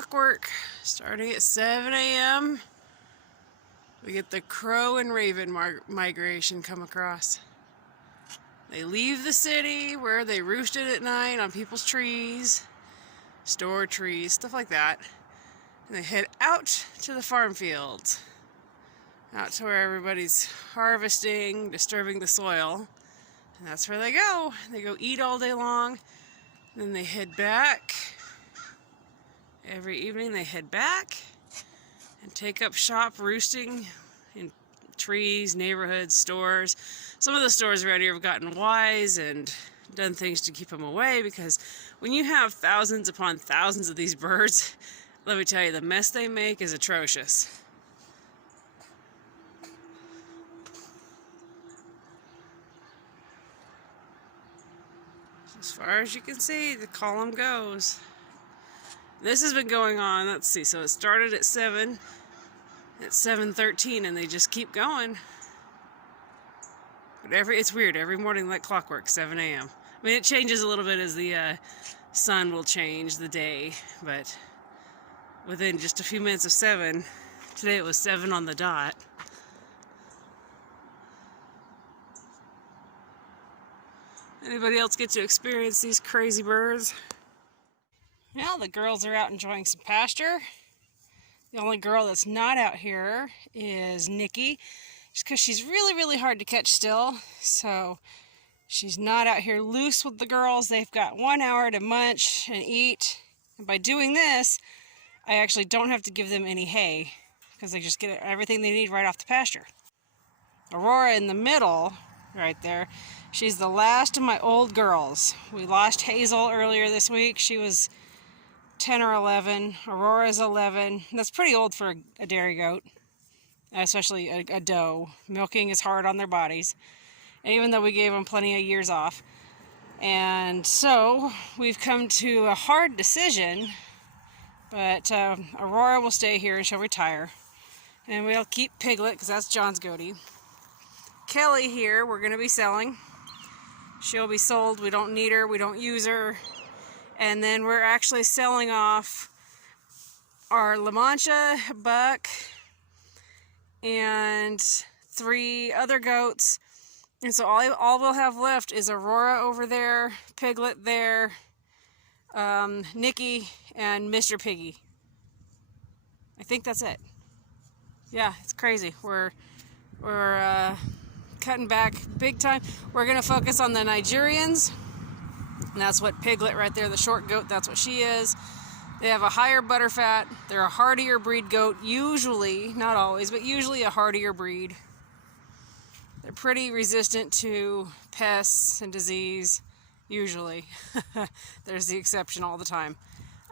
clockwork. Starting at 7 a.m. we get the crow and raven migration come across. They leave the city where they roosted at night on people's trees, store trees, stuff like that. And they head out to the farm fields, out to where everybody's harvesting, disturbing the soil. And that's where they go. They go eat all day long. Then they head back. Every evening they head back and take up shop roosting in trees, neighborhoods, stores. Some of the stores around here have gotten wise and done things to keep them away, because when you have thousands upon thousands of these birds, let me tell you, the mess they make is atrocious. As far as you can see, the column goes. This has been going on, let's see, so it started at 7, at 7:13, and they just keep going. But it's weird, every morning like clockwork, 7 a.m. I mean, it changes a little bit as the sun will change the day, but within just a few minutes of 7, today it was 7 on the dot. Anybody else get to experience these crazy birds? Now the girls are out enjoying some pasture. The only girl that's not out here is Nikki, just because she's really, really hard to catch still. So she's not out here loose with the girls. They've got 1 hour to munch and eat. And by doing this, I actually don't have to give them any hay, because they just get everything they need right off the pasture. Aurora in the middle, right there, she's the last of my old girls. We lost Hazel earlier this week. She was 10 or 11. Aurora's 11. That's pretty old for a dairy goat, especially a doe. Milking is hard on their bodies, and even though we gave them plenty of years off. And so we've come to a hard decision, but Aurora will stay here and she'll retire. And we'll keep Piglet, because that's John's goatee. Kelly here, we're going to be selling. She'll be sold. We don't need her. We don't use her. And then we're actually selling off our La Mancha buck and 3 other goats. And so all we'll have left is Aurora over there, Piglet there, Nikki, and Mr. Piggy. I think that's it. Yeah, it's crazy. We're cutting back big time. We're going to focus on the Nigerians. And that's what Piglet right there, the short goat, that's what she is. They have a higher butterfat. They're a hardier breed goat, usually, not always, but usually a hardier breed. They're pretty resistant to pests and disease, usually. There's the exception all the time.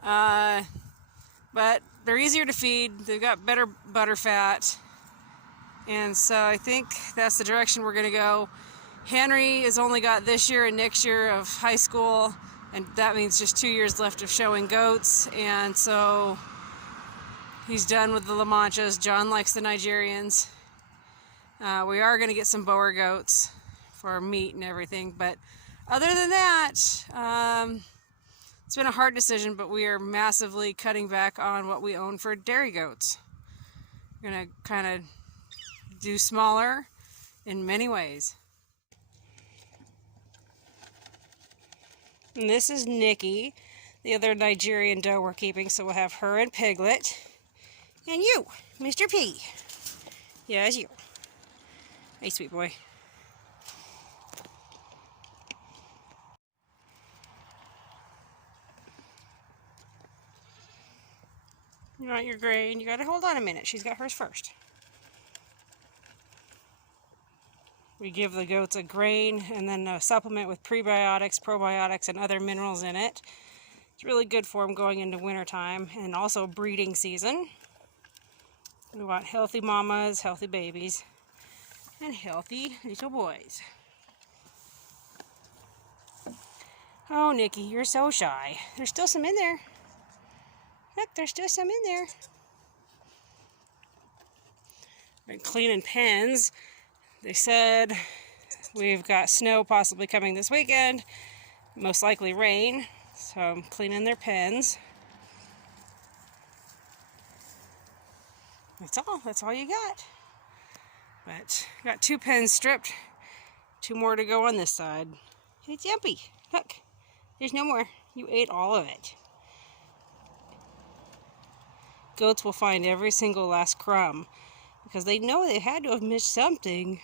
But they're easier to feed. They've got better butterfat. And so I think that's the direction we're going to go. Henry has only got this year and next year of high school, and that means just 2 years left of showing goats, and so he's done with the La Manchas. John likes the Nigerians. We are going to get some Boer goats for meat and everything, but other than that, it's been a hard decision, but we are massively cutting back on what we own for dairy goats. We're going to kind of do smaller in many ways. And this is Nikki, the other Nigerian doe we're keeping, so we'll have her and Piglet. And you, Mr. P. Yeah, it's you. Hey, sweet boy. You want your grain? You gotta hold on a minute. She's got hers first. We give the goats a grain and then a supplement with prebiotics, probiotics, and other minerals in it. It's really good for them going into wintertime and also breeding season. We want healthy mamas, healthy babies, and healthy little boys. Oh, Nikki, you're so shy. There's still some in there. Look, there's still some in there. Been cleaning pens. They said we've got snow possibly coming this weekend, most likely rain, so I'm cleaning their pens. That's all you got. But got 2 pens stripped, 2 more to go on this side. Hey, Jumpy, look, there's no more. You ate all of it. Goats will find every single last crumb because they know they had to have missed something.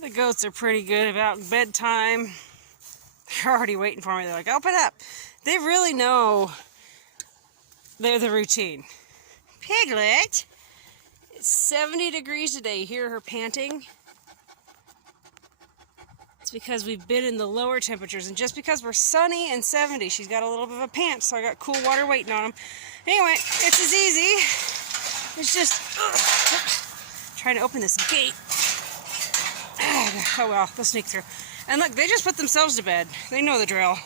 The goats are pretty good about bedtime. They're already waiting for me. They're like, open up. They really know they're the routine. Piglet, it's 70 degrees today. You hear her panting? It's because we've been in the lower temperatures, and just because we're sunny and 70, she's got a little bit of a pant, so I got cool water waiting on them. Anyway, it's as easy. It's just trying to open this gate. Oh well, they'll sneak through. And look, they just put themselves to bed. They know the drill.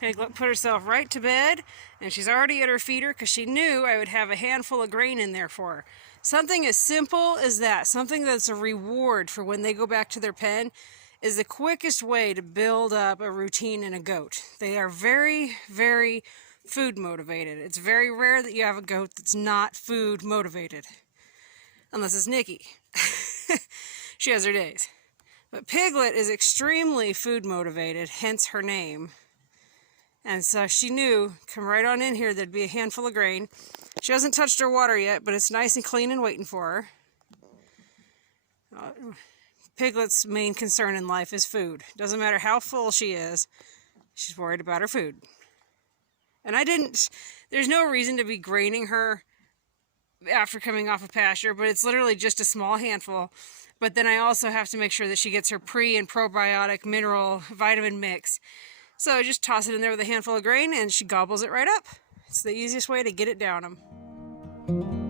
Piglet put herself right to bed, and she's already at her feeder because she knew I would have a handful of grain in there for her. Something as simple as that, something that's a reward for when they go back to their pen, is the quickest way to build up a routine in a goat. They are very, very food motivated. It's very rare that you have a goat that's not food motivated. Unless it's Nikki. She has her days. But Piglet is extremely food motivated, hence her name. And so she knew, come right on in here, there'd be a handful of grain. She hasn't touched her water yet, but it's nice and clean and waiting for her. Piglet's main concern in life is food. Doesn't matter how full she is, she's worried about her food. And there's no reason to be graining her after coming off of pasture, but it's literally just a small handful. But then I also have to make sure that she gets her pre and probiotic mineral vitamin mix. So I just toss it in there with a handful of grain and she gobbles it right up. It's the easiest way to get it down them.